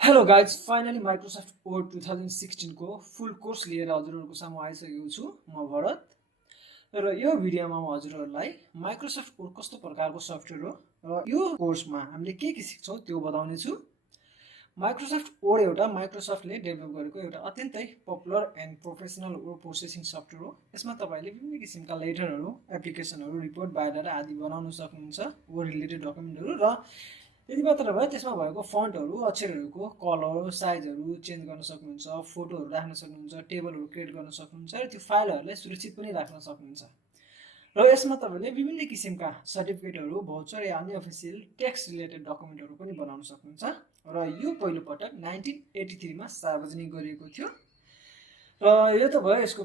Hello guys, finally Microsoft word 2016 को फुल course लिएर हजुरहरूको सामु आइसकेको छु म भरत। र यो भिडियोमा म हजुरहरूलाई माइक्रोसफ्ट वर्ड कस्तो प्रकारको सफ्टवेयर हो र यो कोर्समा हामीले के सिक्छौँ त्यो बताउने छु। माइक्रोसफ्ट वर्ड एउटा माइक्रोसफ्टले डेभलप गरेको एउटा अत्यन्तै popular and professional word processing software हो। यसमा तपाईँले विभिन्न किसिमका लेटरहरू, एप्लिकेसनहरू, रिपोर्ट, बायोडाटा आदि बनाउन सक्नुहुन्छ, वर्ड रिलेटेड डकुमेन्टहरू। र यति मात्र भयो, त्यसमा भएको फन्टहरू, अक्षरहरूको कलर, साइजहरू चेन्ज गर्न सक्नुहुन्छ, फोटोहरू राख्न सक्नुहुन्छ, टेबलहरू क्रिएट गर्न सक्नुहुन्छ र त्यो फाइलहरूलाई सुरक्षित पनि राख्न सक्नुहुन्छ। र यसमा तपाईँले विभिन्न किसिमका सर्टिफिकेटहरू, भाउचर या अन्य अफिसियल ट्याक्स रिलेटेड डकुमेन्टहरू पनि बनाउन सक्नुहुन्छ। र यो पहिलोपटक 1983 मा सार्वजनिक गरिएको थियो। र यो त भयो यसको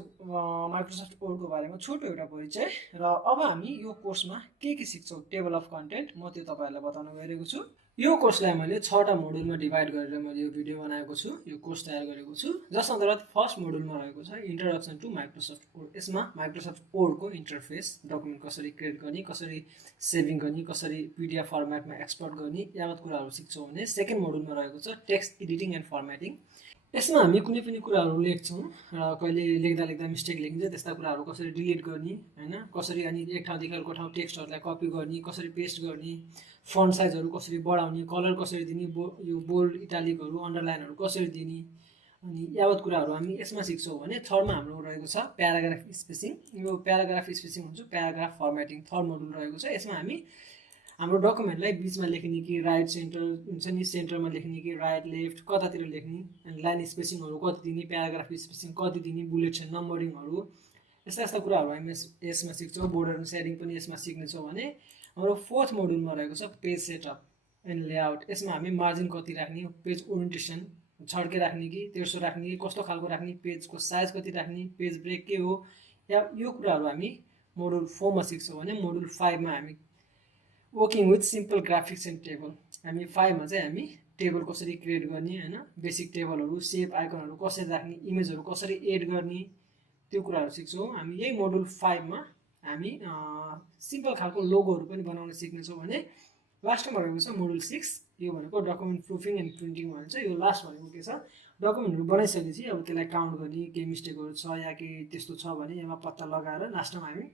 माइक्रोसफ्ट वर्डको बारेमा छोटो एउटा परिचय। र अब हामी यो कोर्समा के सिक्छौँ, टेबल अफ कन्टेन्ट, म त्यो तपाईँहरूलाई बताउन गइरहेको छु। यो कोर्सलाई मैले 6टा मोडुलमा डिभाइड गरेर मैले यो भिडियो बनाएको छु, यो कोर्स तयार गरेको छु। जस अन्तर्गत फर्स्ट मोडुलमा रहेको छ इन्ट्रोडक्सन टु माइक्रोसफ्ट वर्ड। यसमा माइक्रोसफ्ट वर्डको इन्टरफेस, डकुमेन्ट कसरी क्रिएट गर्ने, कसरी सेभिङ गर्ने, कसरी पिडिएफ फर्मेटमा एक्सपोर्ट गर्ने, यावत कुराहरू सिक्छौँ भने सेकेन्ड मोडुलमा रहेको छ टेक्स्ट एडिटिङ एन्ड फर्मेटिङ। यसमा हामी कुनै पनि कुराहरू लेख्छौँ र कहिले लेख्दा मिस्टेक लेखिन्छ, त्यस्ता कुराहरू कसरी डिलिट गर्ने, हैन, कसरी अनि एक ठाउँदेखि अर्को ठाउँ टेक्स्टहरूलाई कपी गर्ने, कसरी पेस्ट गर्ने, फन्ट साइजहरू कसरी बढाउने, कलर कसरी दिने, यो बोल्ड, इटालिकहरू, अन्डरलाइनहरू कसरी दिने, अनि यावत कुराहरू हामी यसमा सिक्छौँ भने थर्डमा हाम्रो रहेको छ प्याराग्राफ स्पेसिङ। यो प्याराग्राफ स्पेसिङ हुन्छ प्याराग्राफ फर्मेटिङ, थर्ड मोडुल रहेको छ। यसमा हामी हाम्रो डकुमेन्टलाई बिचमा लेख्ने कि राइट सेन्टर हुन्छ नि, सेन्टरमा लेख्ने कि राइट लेफ्ट कतातिर लेख्ने, अनि लाइन स्पेसिङहरू कति दिने, प्याराग्राफ स्पेसिङ कति दिने, बुलेट्स एन्ड नम्बरिङहरू, यस्ता कुराहरू हामी यसमा सिक्छौँ। बोर्डर एन्ड सेडिङ पनि यसमा सिक्नेछौँ भने हाम्रो फोर्थ मोडुलमा रहेको छ पेज सेटअप एन्ड लेआउट। यसमा हामी मार्जिन कति राख्ने, पेज ओरिएन्टेसन छड्के राख्ने कि तेर्सो राख्ने कि कस्तो खालको राख्ने, पेजको साइज कति राख्ने, पेज ब्रेक के हो, या यो कुराहरू हामी मोडुल 4 मा सिक्छौँ भने मोडुल 5 मा हामी working with simple graphics and table, हामी 5 मा चाहिँ हामी टेबल कसरी क्रिएट गर्ने, हैन, बेसिक टेबलहरू, सेप आइकनहरू कसरी राख्ने, इमेजहरू कसरी एड गर्ने, त्यो कुराहरू सिक्छौँ। हामी यही मोडुल 5 मा हामी सिम्पल खालको लोगोहरू पनि बनाउन सिक्नेछौँ भने लास्टमा रहेको छ मोडुल 6, यो भनेको डकुमेन्ट प्रुफिङ एन्ड प्रिन्टिङ भन्छ। यो लास्ट भनेको के छ, डकुमेन्टहरू बनाइसकेपछि अब त्यसलाई काउन्ट गर्ने, केही मिस्टेकहरू छ या केही त्यस्तो छ भने यसमा पत्ता लगाएर लास्टमा हामी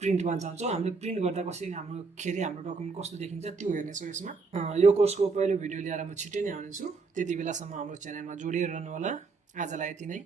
प्रिन्टमा जान्छौँ। हामीले प्रिन्ट गर्दा कसरी हाम्रो डकुमेन्ट कस्तो देखिन्छ त्यो हेर्नेछौँ यसमा। यो कोर्सको पहिलो भिडियो लिएर म छिट्टै नै आउनेछु। त्यति बेलासम्म हाम्रो च्यानलमा जोडिएर रहनु होला। आजलाई यति नै।